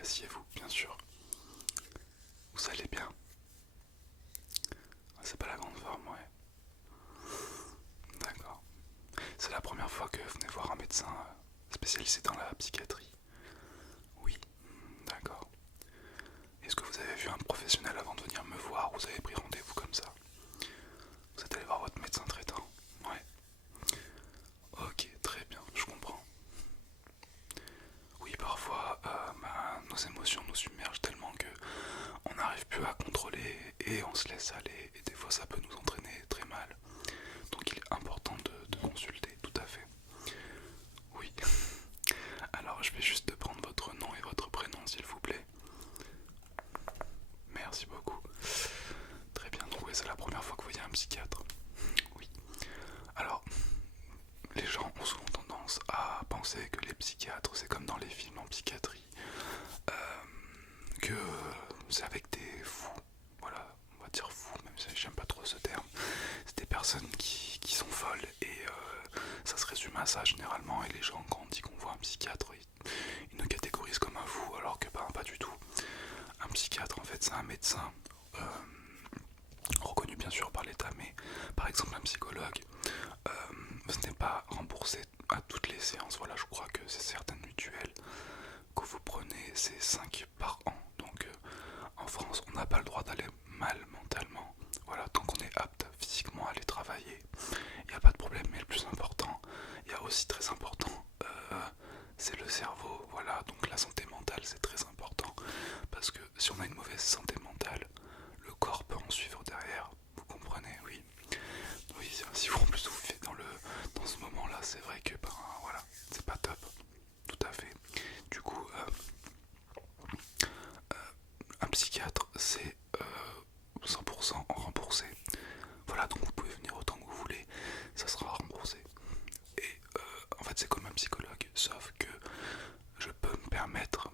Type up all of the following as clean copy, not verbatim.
asseyez-vous, bien sûr. Vous allez bien? C'est pas la grande forme, ouais. D'accord. C'est la première fois que vous venez voir un médecin spécialisé dans la psychiatrie? Oui, d'accord. Est-ce que vous avez vu un professionnel avant de venir me voir? Vous avez pris rendez-vous comme ça? Vous êtes allé voir votre médecin traitant? Ouais. Ok, très bien, je comprends. Oui, parfois, nos émotions nous submergent tellement que on n'arrive plus à contrôler et on se laisse aller. Et des fois, ça peut nous entraîner très mal. Donc, il est important de consulter, tout à fait. Oui. Alors, je vais juste prendre votre nom et votre prénom, s'il vous plaît. Merci beaucoup. Très bien, donc oui, c'est la première fois que vous voyez un psychiatre. Oui. Alors, les gens ont souvent tendance à penser que les psychiatres, c'est comme dans les films en psychiatrie, que c'est avec des fous. Voilà, on va dire fous, même si j'aime pas trop ce terme. C'est des personnes qui sont folles et ça se résume à ça généralement. Et les gens, quand on dit qu'on voit un psychiatre, ils nous catégorisent comme un fou, alors que pas du tout. Un psychiatre, en fait, c'est un médecin reconnu bien sûr par l'État, mais par exemple un psychologue, ce n'est pas remboursé à toutes les séances. Voilà, je crois que c'est certaines mutuelles que vous prenez, c'est 5 par an. Donc en France, on n'a pas le droit d'aller mal mentalement. Voilà, tant qu'on est apte physiquement à aller travailler, il n'y a pas de problème. Mais le plus important, il y a aussi très important, c'est le cerveau. Voilà, donc la santé mentale, c'est très important. Parce que si on a une mauvaise santé mentale, le corps peut en suivre derrière. Vous comprenez? Oui. Oui, si vous en plus vous vivez dans ce moment-là, c'est vrai que voilà, c'est pas top. Tout à fait. Du coup, un psychiatre, c'est 100% remboursé. Voilà, donc vous pouvez venir autant que vous voulez, ça sera remboursé. Et en fait, c'est comme un psychologue, sauf que je peux me permettre,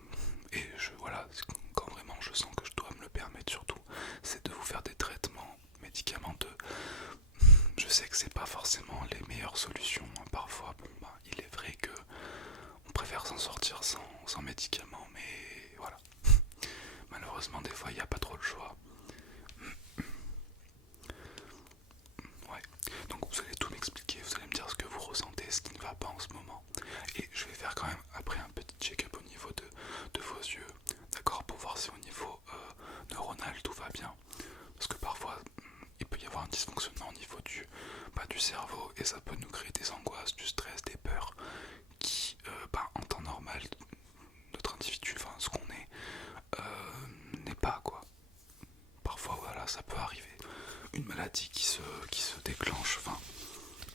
et voilà, quand vraiment je sens que je dois me le permettre surtout, c'est de vous faire des traitements médicamenteux. Je sais que c'est pas forcément les meilleures solutions, hein. Parfois, il est vrai que on préfère s'en sortir sans médicaments, mais voilà. Malheureusement, des fois, il n'y a pas trop le choix. Ouais. Donc vous allez tout m'expliquer, vous allez me dire ce que vous ressentez, ce qui ne va pas en ce moment. Et je vais faire quand même après un petit check-up au niveau de vos yeux, d'accord, pour voir si au niveau neuronal tout va bien. Parce que parfois, il peut y avoir un dysfonctionnement au niveau du cerveau et ça peut nous créer des angoisses, du stress, des peurs qui, en temps normal, notre individu, enfin ce qu'on est, n'est pas quoi. Parfois, voilà, ça peut arriver. Une maladie qui se déclenche, enfin,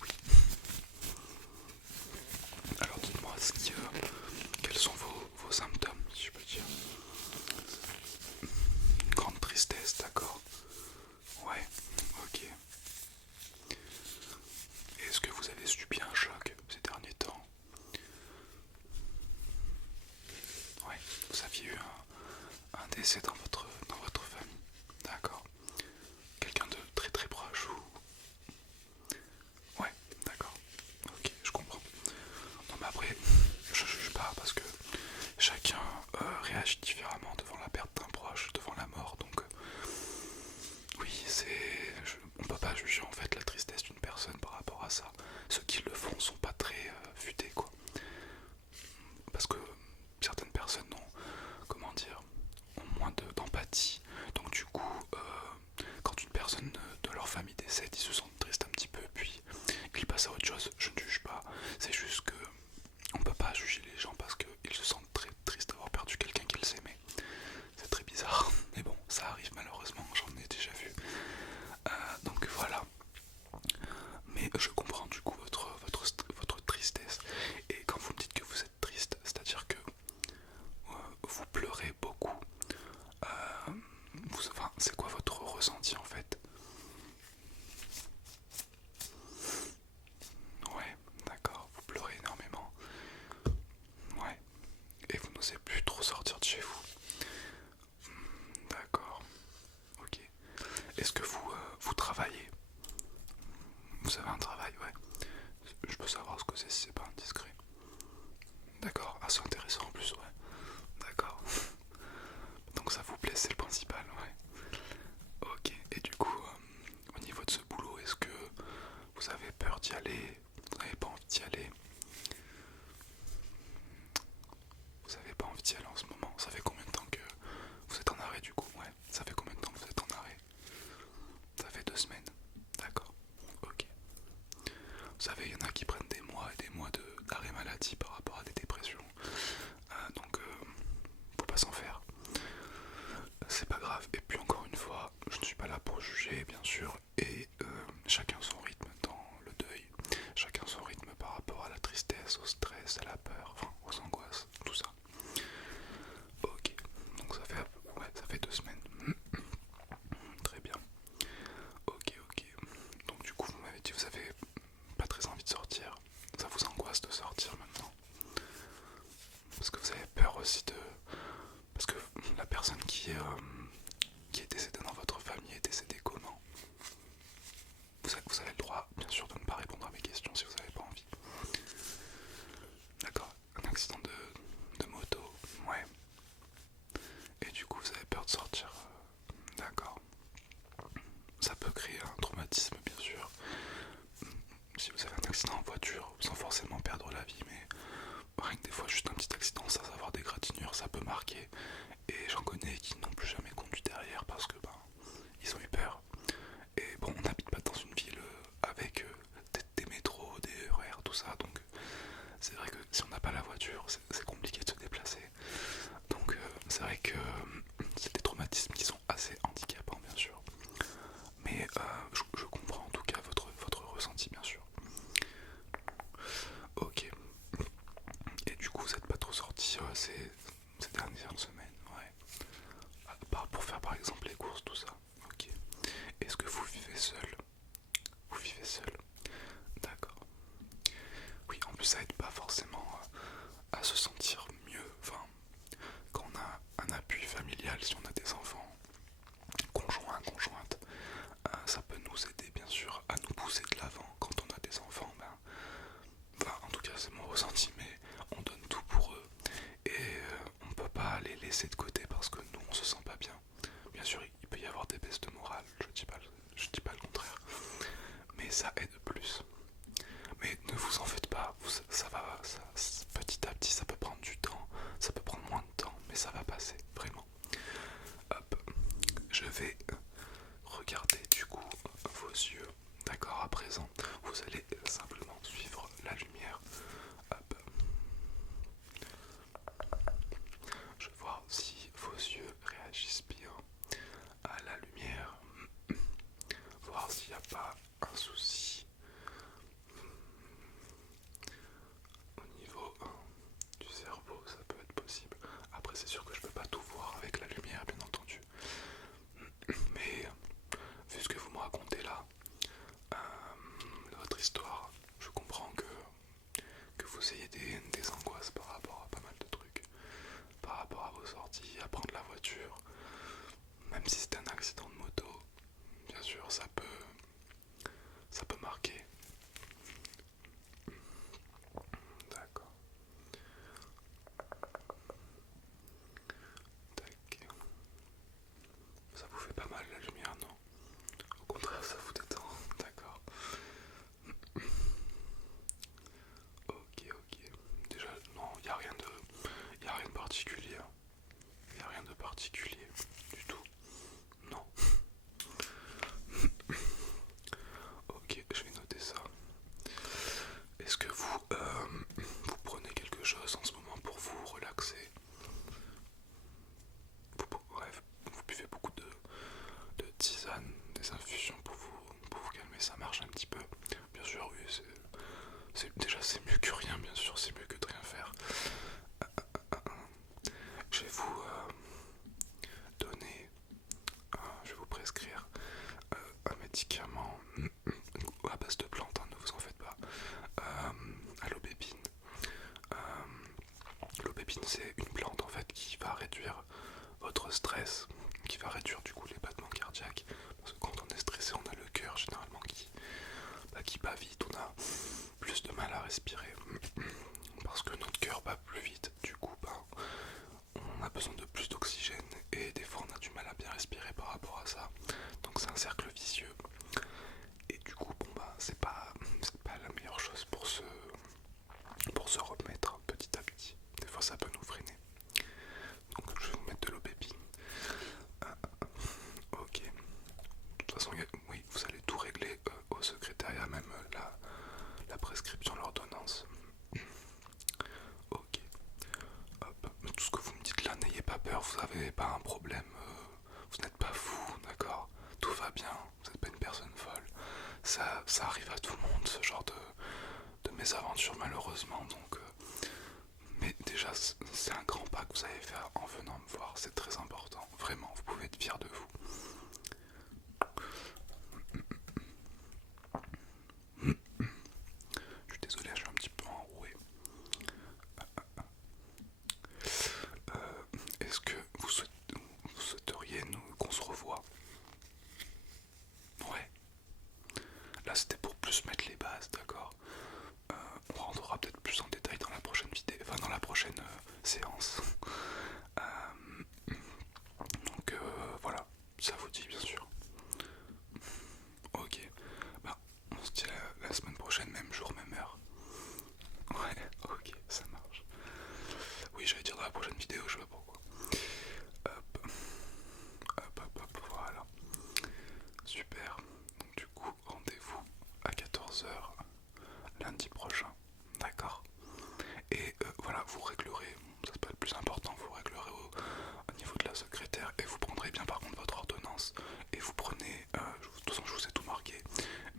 oui. Alors dites-moi, quels sont vos symptômes, si je peux dire? Une grande tristesse, d'accord. Ouais, ok. Est-ce que vous avez subi un choc ces derniers temps? Ouais, vous aviez eu un décès dans votre famille, d'accord. Quelqu'un de très très proche ou... Ouais, d'accord. Ok, je comprends. Non mais après, je juge pas parce que chacun réagit différemment devant la perte d'un proche, devant la mort. Donc oui, on peut pas juger en fait la tristesse d'une personne par rapport à ça. Ceux qui le font sont pas très futés quoi. Parce que certaines personnes ont, comment dire, ont moins d'empathie. Donc du coup, quand une personne de leur famille décède, ils se sentent tristes un petit peu, puis ils passent à autre chose. Je ne juge pas. C'est juste que on peut pas juger les gens parce qu'ils se sentent très tristes d'avoir perdu quelqu'un qu'ils aimaient. C'est très bizarre, mais bon, ça arrive malheureusement, j'en ai déjà vu. Donc voilà. Mais je comprends du coup votre aussi de... Parce que la personne qui est décédée dans votre famille est décédée comment? Vous avez le droit, bien sûr, de ne pas répondre à mes questions si vous n'avez pas envie. D'accord, un accident de moto, ouais. Et du coup, vous avez peur de sortir. D'accord. Ça peut créer un traumatisme, bien sûr. Si vous avez un accident en voiture, sans forcément perdre la vie, mais rien que des fois, juste un petit accident sans avoir des gratinures, ça peut marquer. Et j'en connais qui n'ont plus jamais conduit derrière parce que ils ont eu peur. Et bon, on n'habite pas dans une ville avec des métros, des RER, tout ça, donc c'est vrai que si on n'a pas la voiture, c'est compliqué de se déplacer. Donc c'est vrai que c'est des traumatismes qui sont assez handicapants, bien sûr. Mais je comprends en tout cas votre ressenti, bien sûr. Ok. Et du coup, vous n'êtes pas trop sorti ces dernières semaines, ouais. Pour faire par exemple les courses, tout ça. Ok. Est-ce que vous vivez seul? Vous vivez seul? D'accord. Oui, en plus ça aide pas forcément à se sentir mieux. Enfin, quand on a un appui familial, si on a des enfants, conjoints, conjointes, ça peut nous aider bien sûr à nous pousser de l'avant. Quand on a des enfants, enfin en tout cas c'est mon ressenti, mais on donne tout pour eux et on peut pas les laisser de côté parce que nous on se sent pas bien. Bien sûr il peut y avoir des baisses de morale, je dis pas le contraire, mais ça aide plus. Mais ne vous en faites pas, ça va, petit à petit ça peut prendre du temps, ça peut prendre moins de temps, mais ça va passer, vraiment. Hop, je vais regarder du coup vos yeux, d'accord, à présent, vous allez simplement suivre la lumière. Hop, je vais voir si vos yeux réagissent bien à la lumière, voir s'il n'y a pas un souci au niveau du cerveau, ça peut être possible. Après c'est sûr que je peux pas tout voir avec la lumière, bien entendu, mais vu ce que vous me racontez là, votre histoire, je comprends que vous ayez des angoisses par rapport à pas mal de trucs, par rapport à vos sorties, à prendre la voiture, même si c'est un accident de moto, bien sûr ça peut marquer. D'accord. Tac. Ça vous fait pas mal la lumière, non? Au contraire, ça vous détend. D'accord. Ok, ok. Déjà, non, y a rien de particulier. Y a rien de particulier du tout. Non. Ok, je vais noter ça. Est-ce que vous prenez quelque chose en ce moment pour vous relaxer? Bref, vous buvez beaucoup de tisane, des infusions pour vous calmer, ça marche un petit peu. Bien sûr, oui, déjà c'est mieux que rien, bien sûr, c'est mieux que de rien faire. Je vais vous donner, je vais vous prescrire un médicament à base de plantes, hein, ne vous en faites pas, à l'aubépine. L'aubépine, c'est une plante en fait qui va réduire votre stress, qui va réduire du coup les battements cardiaques, parce que quand on est stressé, on a le cœur généralement qui bat vite, on a plus de mal à respirer, parce que notre cœur bat plus vite, du coup on a besoin de plus d'oxygène, et des fois on a du mal à bien respirer par rapport à ça, donc c'est un cercle vicieux, et du coup c'est pas la meilleure chose pour se remettre petit à petit, des fois ça peut nous freiner. Donc je vais vous mettre de l'aubépine. Ok. De toute façon, oui, vous allez tout régler au secrétariat, même la prescription, l'ordonnance. Ok. Hop. Mais tout ce que vous me dites là, n'ayez pas peur, vous n'avez pas un problème. Vous n'êtes pas fou, d'accord? Tout va bien, vous n'êtes pas une personne folle. Ça arrive à tout le monde, ce genre de mésaventures, malheureusement. Donc, mais déjà, c'est un grand pas que vous avez fait en venant me voir, c'est très important. Vraiment, vous pouvez être fier de vous. Je suis désolé, je suis un petit peu enroué. est-ce que vous souhaiteriez qu'on se revoie? Ouais. Là c'était pour plus mettre les bases, d'accord? On rentrera peut-être plus en détail dans la prochaine vidéo, enfin dans la prochaine séance. Donc voilà, ça vous dit bien sûr. Ok, bah on se dit la semaine prochaine, même jour, même heure. Ouais, ok, ça marche. Oui, j'allais dire dans la prochaine vidéo, je sais pas pourquoi. Hop, voilà. Super. Donc du coup, rendez-vous à 14 h lundi prochain. D'accord. Et voilà, vous réglerez, ça c'est pas le plus important, vous réglerez au niveau de la secrétaire et vous prendrez bien par contre votre ordonnance et vous prenez, de toute façon je vous ai tout marqué,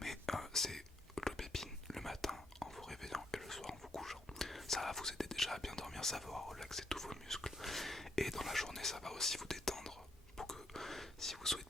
mais c'est le pépine le matin en vous réveillant et le soir en vous couchant. Ça va vous aider déjà à bien dormir, ça va relaxer tous vos muscles et dans la journée ça va aussi vous détendre pour que si vous souhaitez